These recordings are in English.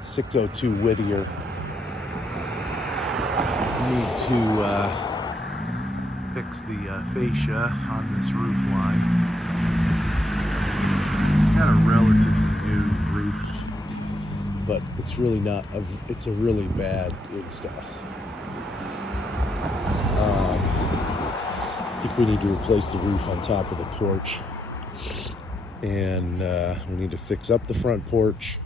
602 Whittier. Need to fix the fascia on this roof line. It's got a relatively new roof, but it's really not. It's a really bad install. I think we need to replace the roof on top of the porch, and we need to fix up the front porch,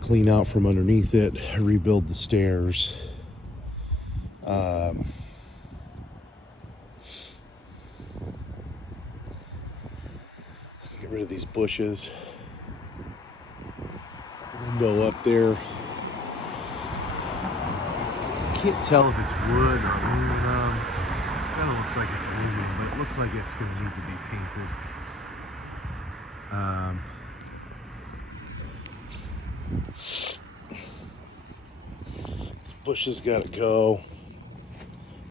clean out from underneath it, rebuild the stairs. Get rid of these bushes. Window up there. Can't tell if it's wood or aluminum. Kind of looks like it's aluminum, but it looks like it's going to need to be painted. Bushes got to go.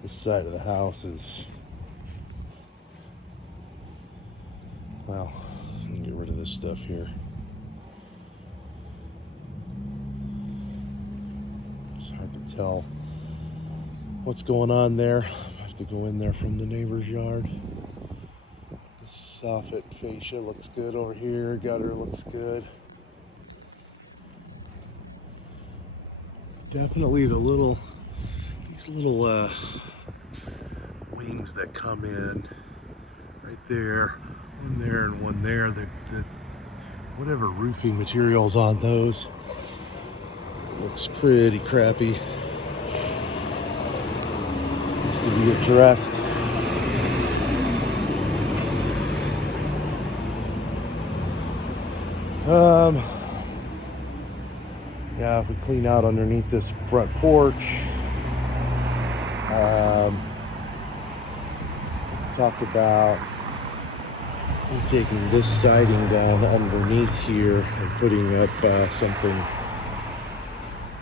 This side of the house is, well, let me get rid of this stuff here. It's hard to tell what's going on there. I have to go in there from the neighbor's yard. The soffit fascia looks good over here. Gutter looks good. Definitely these little wings that come in right there, one there and one there. The whatever roofing material's on those looks pretty crappy. Needs to be addressed. Yeah, if we clean out underneath this front porch, talked about taking this siding down underneath here and putting up something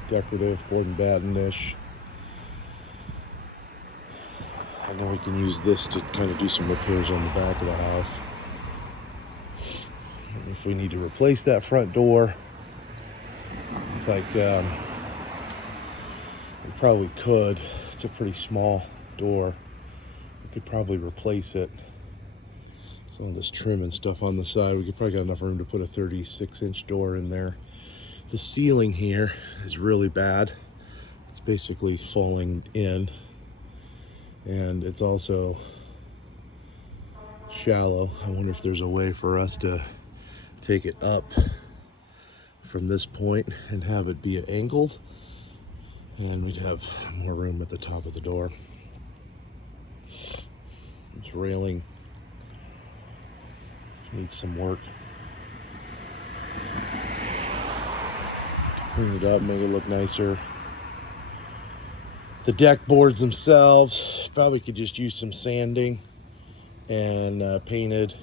decorative, board and batten-ish. And then we can use this to kind of do some repairs on the back of the house. If we need to replace that front door, it's like we probably could. It's a pretty small door. We could probably replace it. Some of this trim and stuff on the side, we could probably got enough room to put a 36-inch door in there. The ceiling here is really bad. It's basically falling in, and it's also shallow. I wonder if there's a way for us to take it up from this point and have it be angled, and we'd have more room at the top of the door. This railing needs some work. Clean it up, make it look nicer. The deck boards themselves probably could just use some sanding and get painted,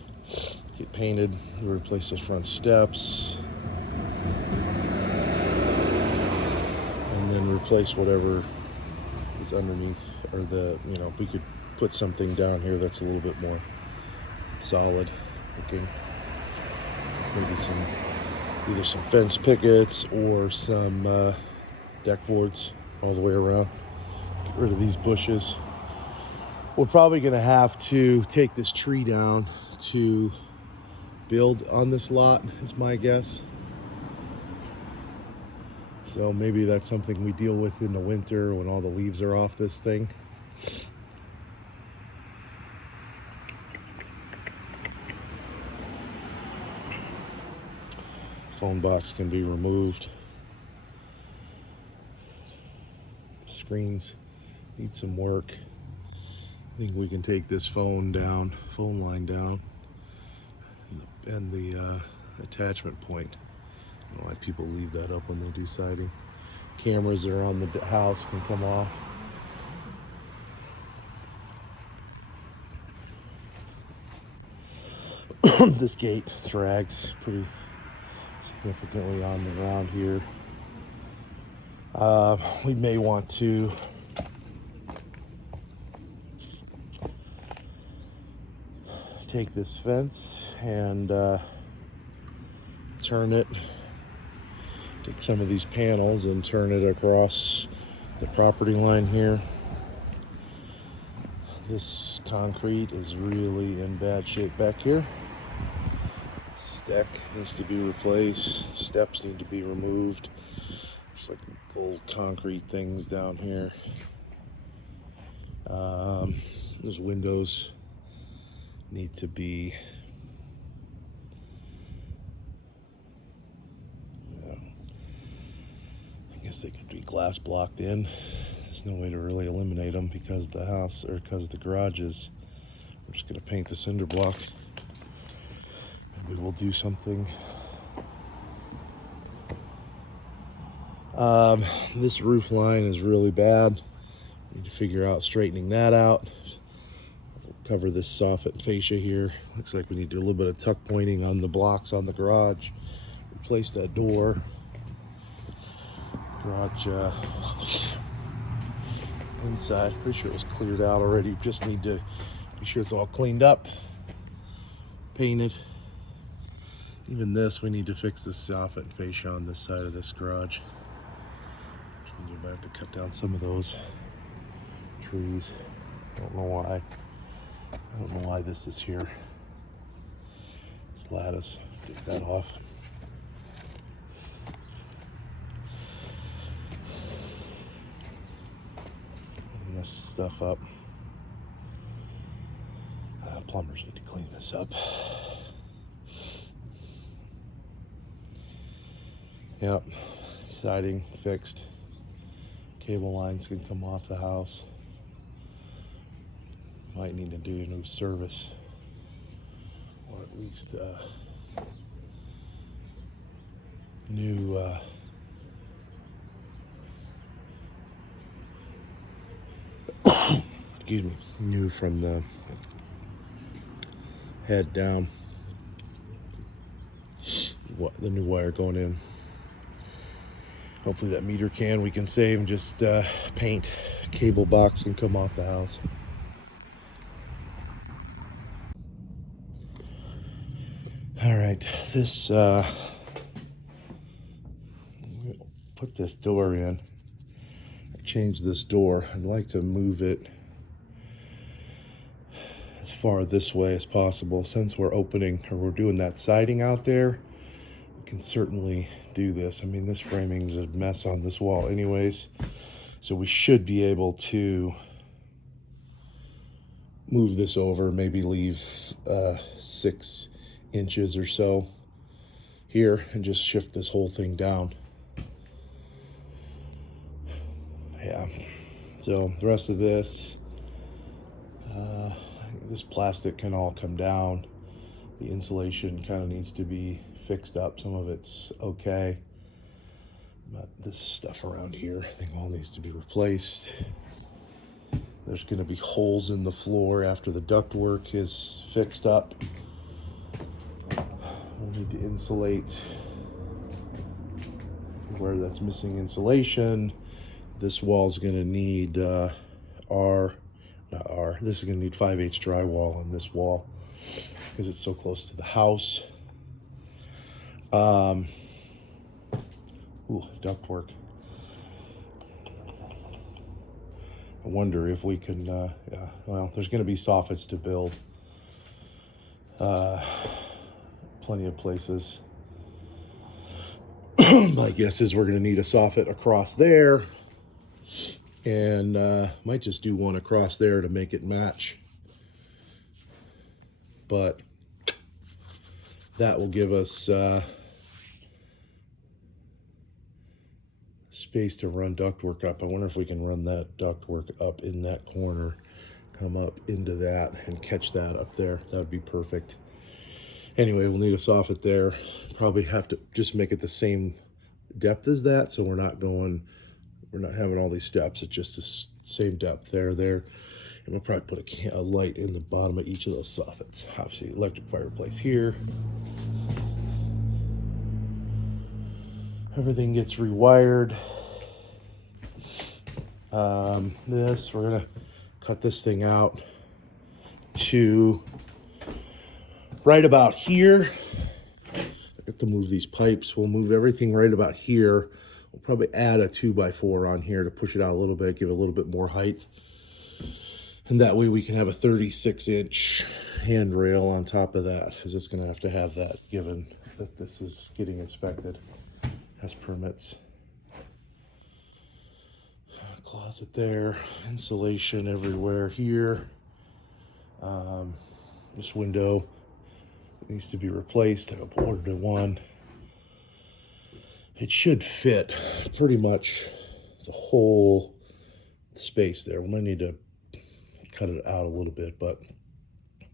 replace the front steps, and then replace whatever is underneath, or we could put something down here that's a little bit more solid looking. Maybe either some fence pickets or some deck boards all the way around. Get rid of these bushes. We're probably gonna have to take this tree down to build on this lot, is my guess. So maybe that's something we deal with in the winter when all the leaves are off this thing. Phone box can be removed. Screens need some work. I think we can take this phone line down, and the attachment point. I don't know why people leave that up when they do siding. Cameras that are on the house can come off. This gate drags pretty significantly on the ground here. We may want to take this fence and turn it take some of these panels and turn it across the property line here. This concrete is really in bad shape back here. This deck needs to be replaced. Steps need to be removed. There's like old concrete things down here. Those windows need to be I guess they could be glass blocked in. There's no way to really eliminate them because the house, or because the garage is. We're just gonna paint the cinder block. Maybe we'll do something. This roof line is really bad. Need to figure out straightening that out. We'll cover this soffit and fascia here. Looks like we need to do a little bit of tuck pointing on the blocks on the garage. Replace that door. Garage inside, pretty sure it was cleared out already. Just need to be sure it's all cleaned up, painted. Even this, we need to fix the soffit and fascia on this side of this garage. We might have to cut down some of those trees. I don't know why. I don't know why this is here. This lattice, take that off. This stuff up. Plumbers need to clean this up. Yep, siding fixed. Cable lines can come off the house. Might need to do a new service, or at least new excuse me, new from the head down. The new wire going in. Hopefully that meter can we can save and just paint. Cable box can come off the house. All right, this put this door in. Change this door. I'd like to move it as far this way as possible. Since we're opening, or we're doing that siding out there, we can certainly do this. I mean, this framing is a mess on this wall anyways, so we should be able to move this over, maybe leave 6 inches or so here and just shift this whole thing down. Yeah, so the rest of this, this plastic can all come down. The insulation kind of needs to be fixed up. Some of it's okay, but this stuff around here I think all needs to be replaced. There's going to be holes in the floor after the ductwork is fixed up. We'll need to insulate where that's missing insulation. This wall's going to need this is going to need 5/8 drywall on this wall because it's so close to the house. Ductwork. I wonder if we can, yeah, well, there's going to be soffits to build. Plenty of places. My guess is we're going to need a soffit across there. And might just do one across there to make it match. But that will give us space to run ductwork up. I wonder if we can run that ductwork up in that corner, come up into that and catch that up there. That would be perfect. Anyway, we'll need a soffit there. Probably have to just make it the same depth as that, so we're not having all these steps. It's just the same depth there. And we'll probably put a light in the bottom of each of those soffits. Obviously, electric fireplace here. Everything gets rewired. We're gonna cut this thing out to right about here. I have to move these pipes. We'll move everything right about here. We'll probably add a 2x4 on here to push it out a little bit, give it a little bit more height. And that way we can have a 36-inch handrail on top of that, because it's going to have that, given that this is getting inspected, has permits. Closet there, insulation everywhere here. This window needs to be replaced. I've ordered one. It should fit pretty much the whole space there. We might need to cut it out a little bit, but it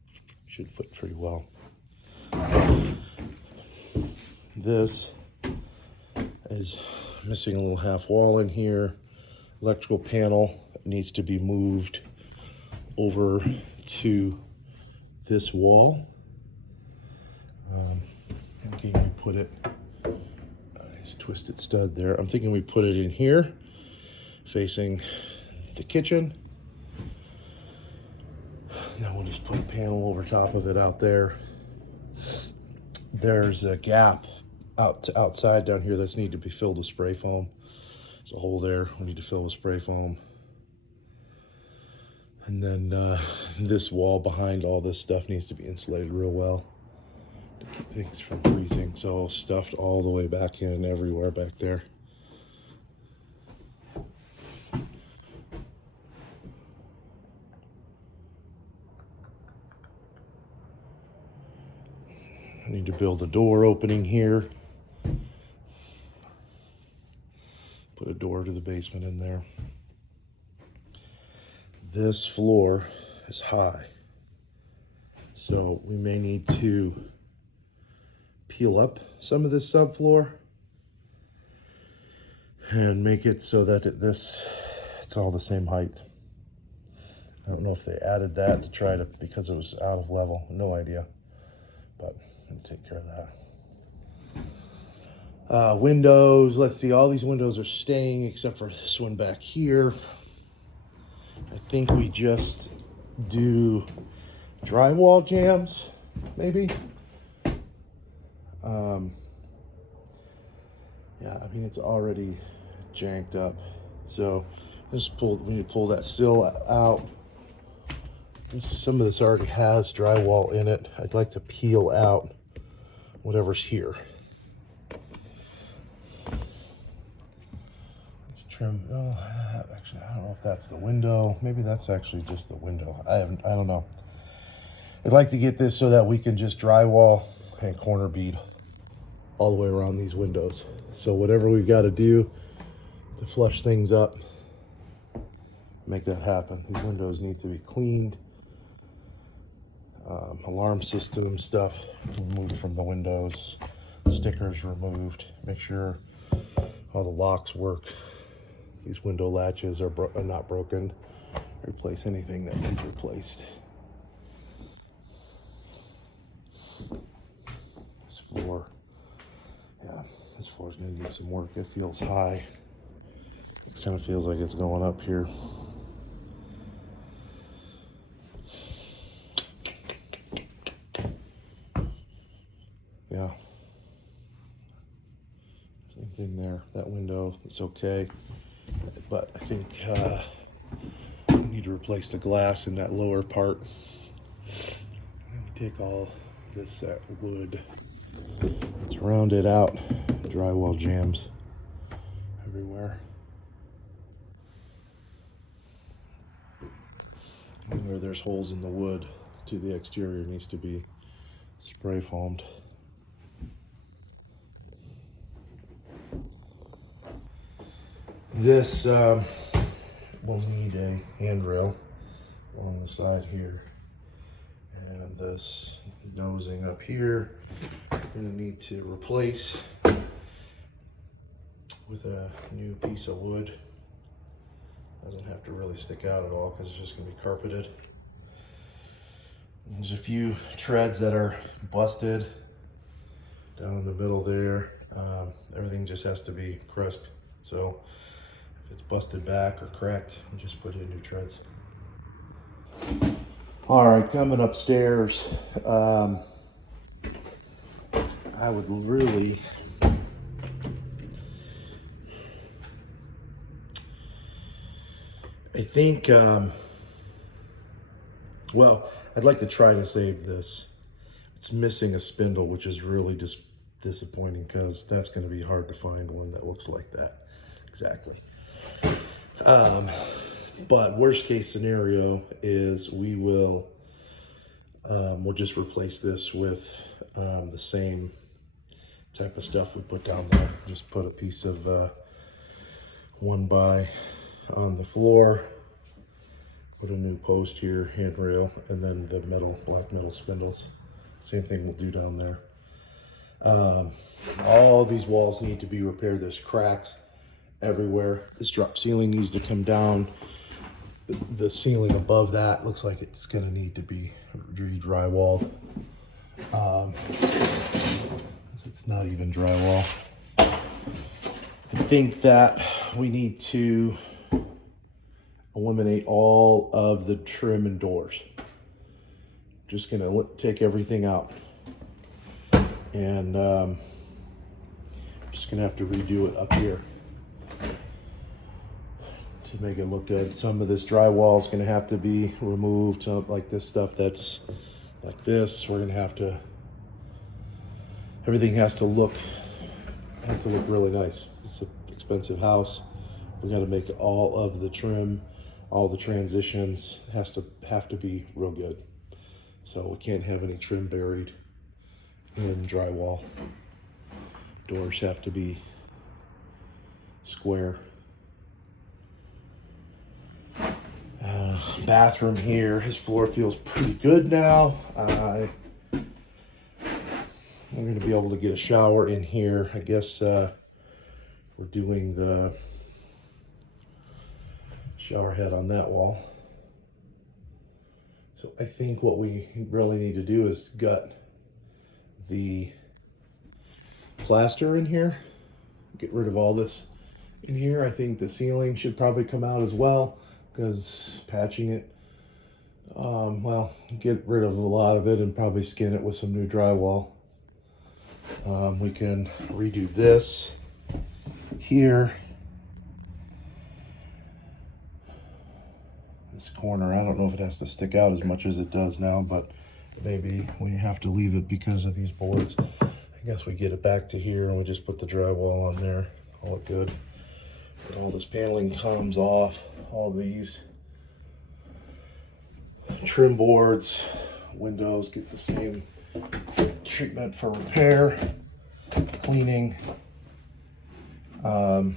should fit pretty well. This is missing a little half wall in here. Electrical panel needs to be moved over to this wall. I'm thinking we put it, nice twisted stud there. I'm thinking we put it in here, facing the kitchen. Then we'll just put a panel over top of it out there. There's a gap outside down here that's need to be filled with spray foam. There's a hole there we need to fill with spray foam. And then this wall behind all this stuff needs to be insulated real well to keep things from freezing. So stuffed all the way back in everywhere back there. I need to build a door opening here. Put a door to the basement in there. This floor is high, so we may need to peel up some of this subfloor and make it so that it's all the same height. I don't know if they added that to try to, because it was out of level, no idea, but I'm gonna take care of that. Windows, let's see, all these windows are staying except for this one back here. I think we just do drywall jams, maybe. Yeah, I mean, it's already janked up. So we need to pull that sill out. Some of this already has drywall in it. I'd like to peel out whatever's here. Let's trim. Oh, actually, I don't know if that's the window. Maybe that's actually just the window. I don't know. I'd like to get this so that we can just drywall and corner bead all the way around these windows. So whatever we've got to do to flush things up, make that happen. These windows need to be cleaned. Alarm system stuff removed from the windows, stickers removed. Make sure all the locks work. These window latches are not broken. Replace anything that needs replaced. This floor, yeah, this floor is going to need some work. It feels high. It kind of feels like it's going up here. Yeah. Same thing there. That window, it's okay. But I think we need to replace the glass in that lower part. And we take all this wood. Let's round it out. Drywall jams everywhere. And where there's holes in the wood to the exterior needs to be spray foamed. This will need a handrail along the side here, and this nosing up here we're going to need to replace with a new piece of wood. Doesn't have to really stick out at all because it's just going to be carpeted. There's a few treads that are busted down in the middle there. Everything just has to be crisp. So if it's busted back or cracked, you just put in new treads. All right, coming upstairs. I I would really, I think, well, I'd like to try to save this. It's missing a spindle, which is really just disappointing because that's going to be hard to find one that looks like that. Exactly. But worst case scenario is we'll just replace this with the same type of stuff we put down there. Just put a piece of 1x on the floor, put a new post here, handrail, and then the black metal spindles. Same thing we'll do down there. All these walls need to be repaired. There's cracks everywhere. This drop ceiling needs to come down. The ceiling above that looks like it's going to need to be re-drywalled. It's not even drywall. I think that we need to eliminate all of the trim and doors. Just going to take everything out. And just going to have to redo it up here to make it look good. Some of this drywall is going to have to be removed. So like this stuff that's like this, we're going to have to, everything has to look really nice. It's an expensive house. We got to make all of the trim, all the transitions have to be real good. So we can't have any trim buried in drywall. Doors have to be square. Bathroom here, his floor feels pretty good now. I'm going to be able to get a shower in here. I guess we're doing the shower head on that wall. So I think what we really need to do is gut the plaster in here, get rid of all this in here. I think the ceiling should probably come out as well, because patching it, well, get rid of a lot of it and probably skin it with some new drywall. We can redo this here. This corner, I don't know if it has to stick out as much as it does now, but maybe we have to leave it because of these boards. I guess we get it back to here and we just put the drywall on there. Call it good. And all this paneling comes off. All these trim boards, windows get the same treatment for repair, cleaning. I'd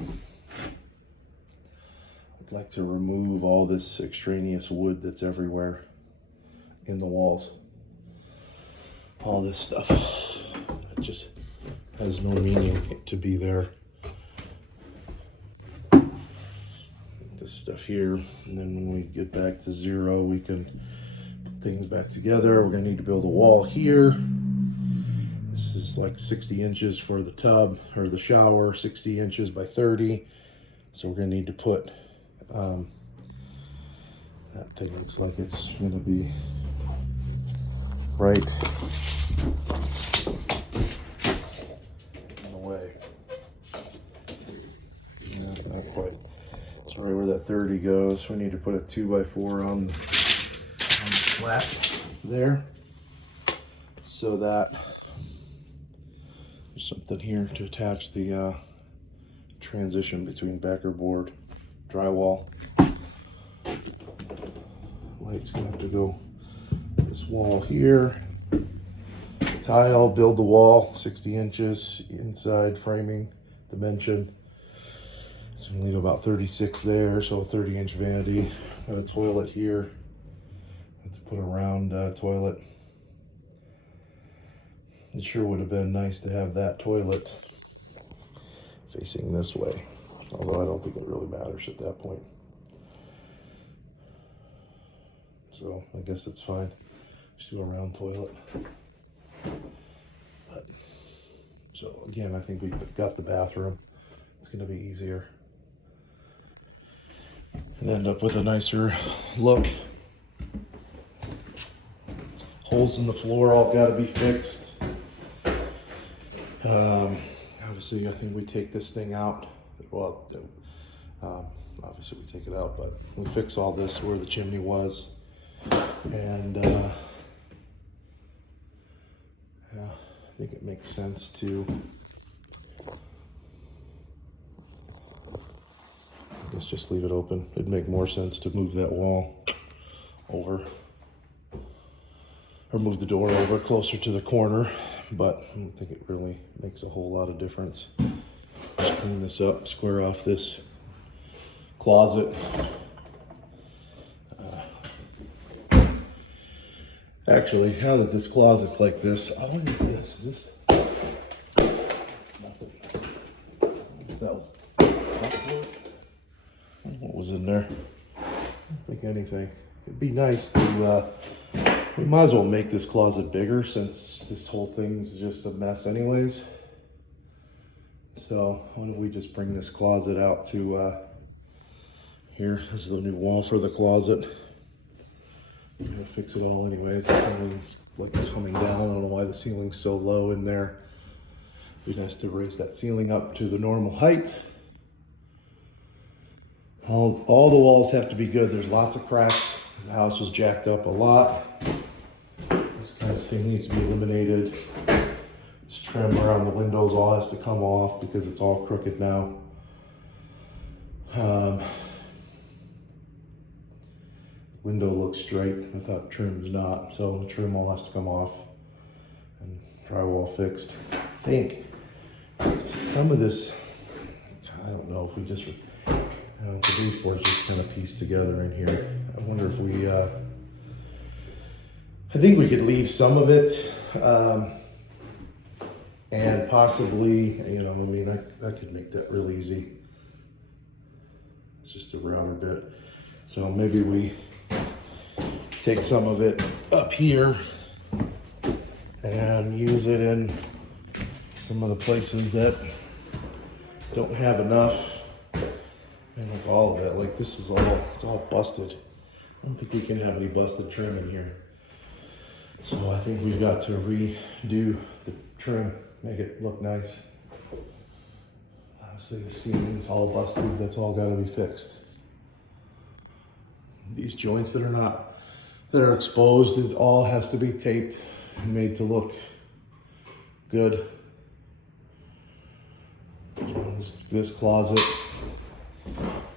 like to remove all this extraneous wood that's everywhere in the walls. All this stuff that just has no meaning to be there. This stuff here, and then when we get back to zero, we can put things back together. We're gonna need to build a wall here. This is like 60 inches for the tub or the shower, 60 inches by 30. So we're gonna need to put, that thing looks like it's gonna be right in the way. Yeah, not quite. So right where that 30 goes, we need to put a 2x4 on the flat there, so that there's something here to attach the transition between backer board, drywall. Light's gonna have to go this wall here. Tile, build the wall, 60 inches inside framing dimension. So I'm gonna leave about 36 there, so a 30-inch vanity. Got a toilet here. Have to put a round toilet. It sure would have been nice to have that toilet facing this way, although I don't think it really matters at that point. So I guess it's fine. Just do a round toilet. But, so again, I think we've got the bathroom. It's gonna be easier. And end up with a nicer look. Holes in the floor all gotta be fixed. Obviously, I think we take this thing out. Well, obviously we take it out, but we fix all this where the chimney was. And yeah, I think it makes sense to, I guess, just leave it open. It'd make more sense to move that wall over, or move the door over closer to the corner, but I don't think it really makes a whole lot of difference. Just clean this up, square off this closet. Actually, now that this closet's like this, oh, what is this? Is this? It's nothing. That was. What was in there? I don't think anything. It'd be nice to. We might as well make this closet bigger since this whole thing's just a mess, anyways. So why don't we just bring this closet out to here? This is the new wall for the closet. I'm gonna fix it all anyways. The ceiling's like coming down. I don't know why the ceiling's so low in there. It'd be nice to raise that ceiling up to the normal height. All the walls have to be good. There's lots of cracks. The house was jacked up a lot. This kind of thing needs to be eliminated. This trim around the windows all has to come off because it's all crooked now. Window looks straight, but that trim's not, so the trim all has to come off and drywall fixed. I think some of this, I don't know if we just, the baseboard's just kind of pieced together in here. I wonder if we, I think we could leave some of it, and possibly, I mean, I could make that real easy. It's just a router bit. So maybe we take some of it up here and use it in some of the places that don't have enough. And like all of it, like this is it's all busted. I don't think we can have any busted trim in here. So I think we've got to redo the trim, make it look nice. Obviously the ceiling's all busted, that's all gotta be fixed. These joints that are exposed, it all has to be taped and made to look good. This closet,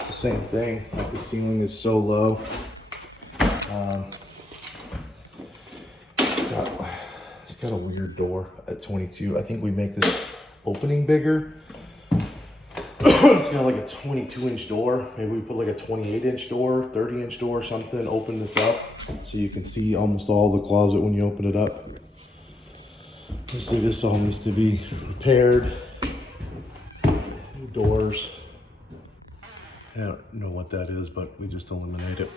it's the same thing. Like the ceiling is so low. It's got a weird door at 22. I think we make this opening bigger. It's got like a 22-inch door. Maybe we put like a 28-inch door, 30-inch door or something, open this up so you can see almost all the closet when you open it up. Obviously this all needs to be repaired. New doors. I don't know what that is, but we just eliminate it.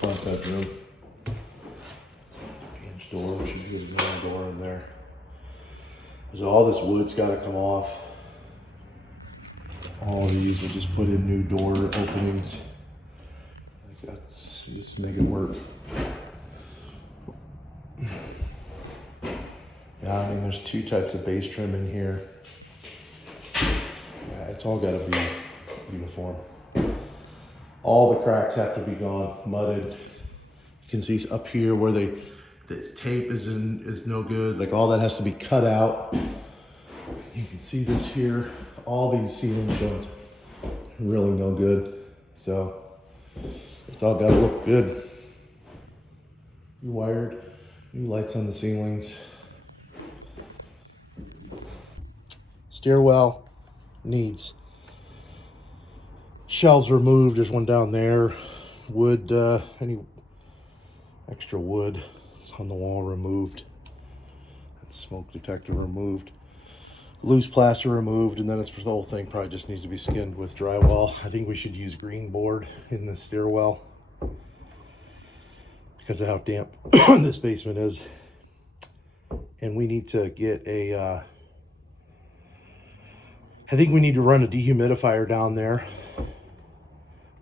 Front bedroom, 3-inch door, which should get another door in there. So all this wood's got to come off. All of these will just put in new door openings. Like that's just make it work. Yeah, I mean there's 2 types of base trim in here. Yeah, it's all got to be uniform. All the cracks have to be gone, mudded. You can see up here where this tape is no good. Like all that has to be cut out. You can see this here. All these ceiling joints are really no good. So it's all gotta look good. Rewired, new lights on the ceilings. Stairwell needs shelves removed. There's one down there. Wood, any extra wood on the wall removed. That smoke detector removed. Loose plaster removed, and then the whole thing probably just needs to be skinned with drywall. I think we should use green board in the stairwell because of how damp this basement is. And we need to get I think we need to run a dehumidifier down there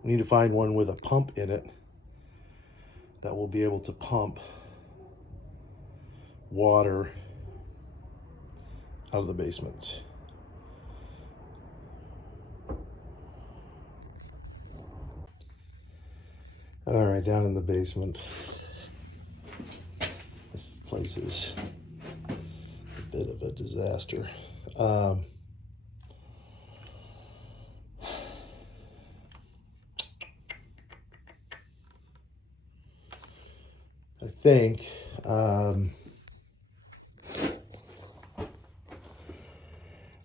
We need to find one with a pump in it that will be able to pump water out of the basement. All right, down in the basement. This place is a bit of a disaster. I think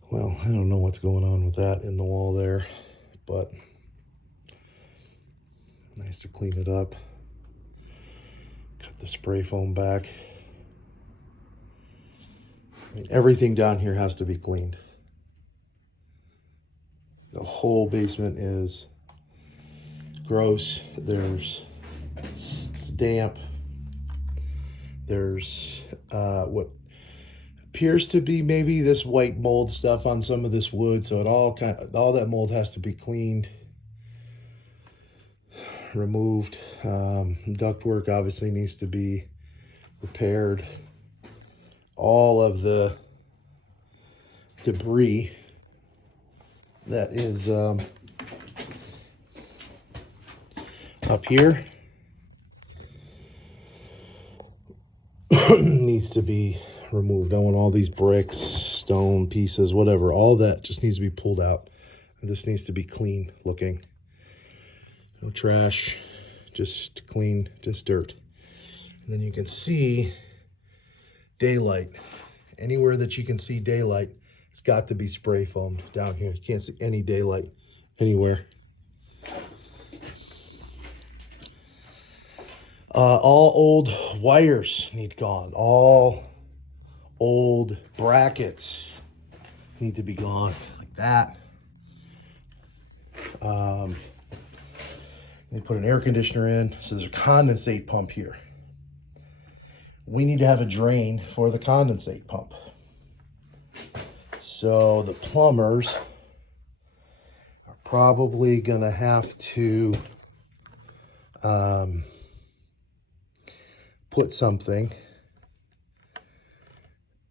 well, I don't know what's going on with that in the wall there, but nice to clean it up. Cut the spray foam back. I mean, everything down here has to be cleaned. The whole basement is gross. It's damp. There's what appears to be maybe this white mold stuff on some of this wood, so all that mold has to be cleaned, removed. Ductwork obviously needs to be repaired. All of the debris that is up here needs to be removed. I want all these bricks, stone pieces, whatever, all that just needs to be pulled out. And this needs to be clean looking. No trash, just clean, just dirt. And then you can see daylight. Anywhere that you can see daylight, it's got to be spray foamed down here. You can't see any daylight anywhere. All old wires need gone. All old brackets need to be gone, like that. They put an air conditioner in, so there's a condensate pump here. We need to have a drain for the condensate pump. So the plumbers are probably gonna have to put something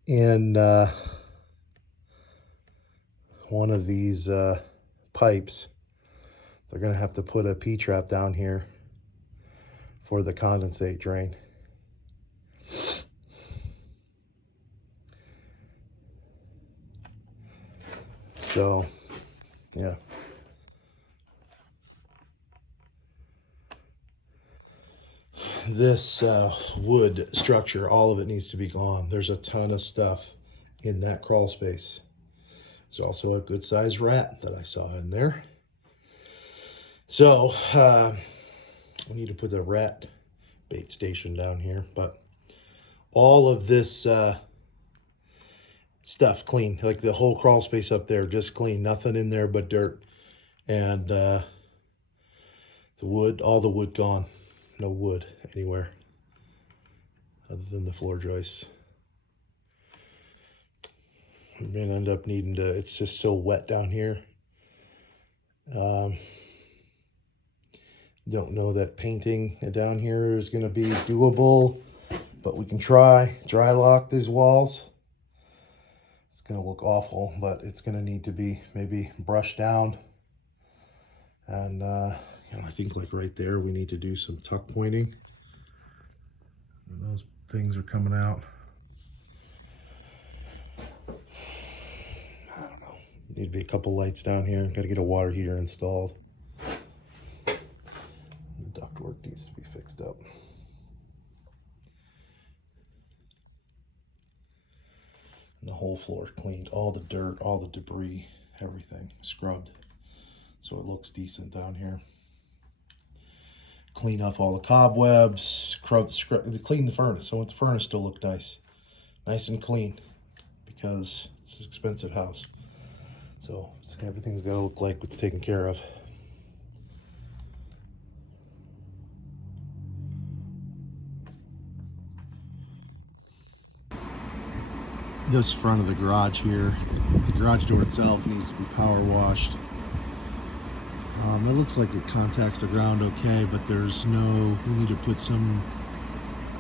in one of these pipes. They're gonna have to put a P-trap down here for the condensate drain. So, yeah. This wood structure, all of it needs to be gone. There's a ton of stuff in that crawl space. There's also a good sized rat that I saw in there. So, we need to put the rat bait station down here, but all of this stuff clean, like the whole crawl space up there, just clean, nothing in there but dirt. And the wood, all the wood gone. No wood anywhere other than the floor joists. We're gonna end up needing to, it's just so wet down here. Don't know that painting down here is gonna be doable, but we can try. Dry lock these walls. It's gonna look awful, but it's gonna need to be maybe brushed down. And you know, I think like right there, we need to do some tuck pointing. Those things are coming out. I don't know. Need to be a couple lights down here. Got to get a water heater installed. The ductwork needs to be fixed up. And the whole floor cleaned. All the dirt, all the debris, everything scrubbed. So it looks decent down here. Clean up all the cobwebs, clean the furnace. I want the furnace to look nice and clean, because it's an expensive house. So everything's got to look like it's taken care of. This front of the garage here, the garage door itself needs to be power washed. It looks like it contacts the ground okay, but there's no, we need to put some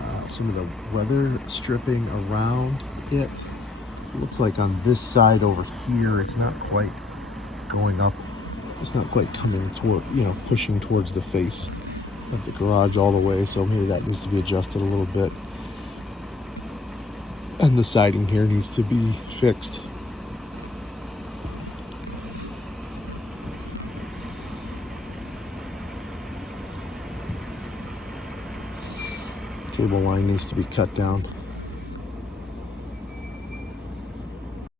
of the weather stripping around it. It looks like on this side over here, it's not quite going up. It's not quite coming toward, pushing towards the face of the garage all the way. So maybe that needs to be adjusted a little bit. And the siding here needs to be fixed. Cable line needs to be cut down.